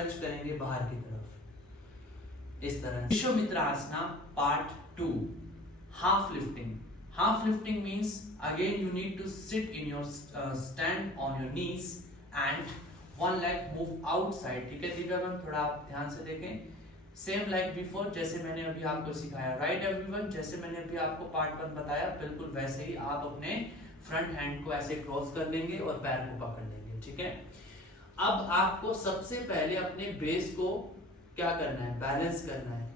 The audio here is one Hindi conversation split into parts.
टच करेंगे बाहर की तरफ इस तरह। विश्वामित्रासना part 2 half lifting. Half lifting means again you need to sit in your stand on your knees and one leg move outside. ठीक है दिव्या मैम, थोड़ा आप ध्यान से देखें। सेम लाइक बिफोर, जैसे मैंने अभी आपको सिखाया। राइट एवरीवन, जैसे मैंने अभी आपको पार्ट 1 बताया बिल्कुल वैसे ही आप अपने फ्रंट हैंड को ऐसे क्रॉस कर लेंगे और पैर को पकड़ लेंगे। ठीक है, अब आपको सबसे पहले अपने बेस को क्या करना है, बैलेंस करना है।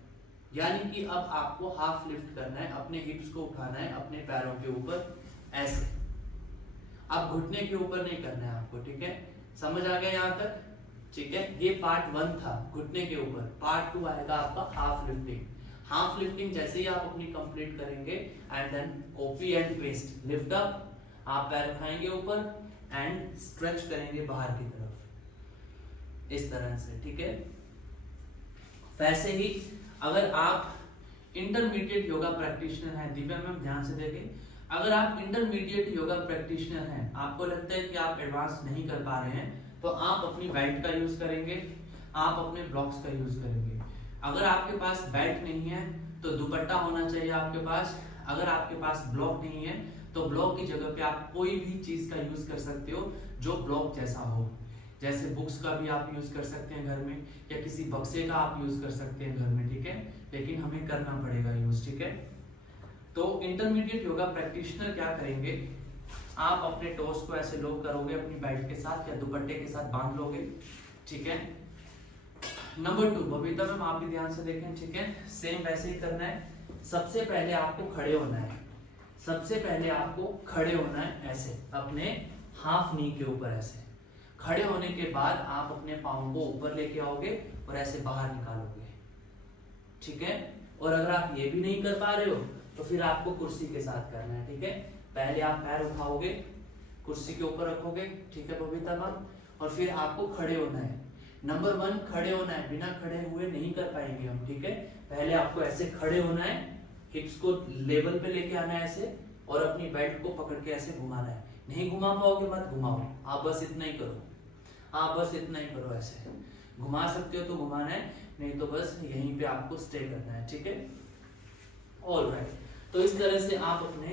यानी कि अब आपको हाफ लिफ्ट करना है, अपने हिप्स को उठाना है अपने पैरों के ऊपर ऐसे। अब घुटने के ऊपर नहीं करना है आपको। ठीक है, समझ आ गया यहाँ तक? ठीक है, ये पार्ट 1 था घुटने के ऊपर। पार्ट 2 आएगा आपका हाफ लिफ्टिंग। हाफ लिफ्टिंग जैसे ही आप अपनी कंप्लीट करेंगे and then copy and paste, lift up, आप पैर उठाएंगे ऊपर एंड स्ट्रेच करेंगे बाहर की तरफ इस तरह से। ठीक है, वैसे ही अगर आप इंटरमीडिएट योगा प्रैक्टिशनर हैं, दिव्या मैम ध्यान से देखें, अगर आप इंटरमीडिएट योगा प्रैक्टिशनर हैं, आपको लगता है कि आप एडवांस नहीं कर पा रहे हैं, तो आप अपनी बेल्ट का यूज करेंगे, आप अपने ब्लॉक्स का यूज करेंगे। अगर आपके पास बेल्ट नहीं है तो दुपट्टा होना चाहिए आपके पास। अगर आपके पास ब्लॉक नहीं है तो ब्लॉक की जगह पे आप कोई भी चीज का यूज कर सकते हो जो ब्लॉक जैसा हो। जैसे बुक्स का भी आप यूज कर सकते हैं घर में, या किसी बक्से का आप यूज कर सकते हैं घर में। ठीक है, लेकिन हमें करना पड़ेगा यूज। ठीक है, तो इंटरमीडिएट योगा प्रैक्टिशनर क्या करेंगे, आप अपने टोस को ऐसे लॉक करोगे अपनी बेल्ट के साथ या दुपट्टे के साथ बांध लोगे। ठीक है, नंबर 2 बबीता मैम आप भी ध्यान से देखें। ठीक है, सेम वैसे ही करना है। सबसे पहले आपको खड़े होना है, सबसे पहले आपको खड़े होना है ऐसे अपने हाफ नी के ऊपर ऐसे। खड़े होने के बाद आप अपने पाँव को ऊपर लेके आओगे और ऐसे बाहर निकालोगे। ठीक है, और अगर आप ये भी नहीं कर पा रहे हो तो फिर आपको कुर्सी के साथ करना है। ठीक है, पहले आप पैर उठाओगे, कुर्सी के ऊपर रखोगे। ठीक है बबीता मैम, और फिर आपको खड़े होना है। नंबर 1 खड़े होना है, बिना खड़े हुए नहीं कर पाएंगे हम। ठीक है, पहले आपको ऐसे खड़े होना है, हिप्स को लेवल पे लेके आना है ऐसे, और अपनी बेल्ट को पकड़ के ऐसे घुमाना है। नहीं घुमा पाओगे मत घुमाओ, आप बस इतना ही करो, आप बस इतना ही करो। ऐसे घुमा सकते हो तो घुमाना है, नहीं तो बस यहीं पे आपको स्टे करना है। ठीक है, ऑलराइट। तो इस तरह से आप अपने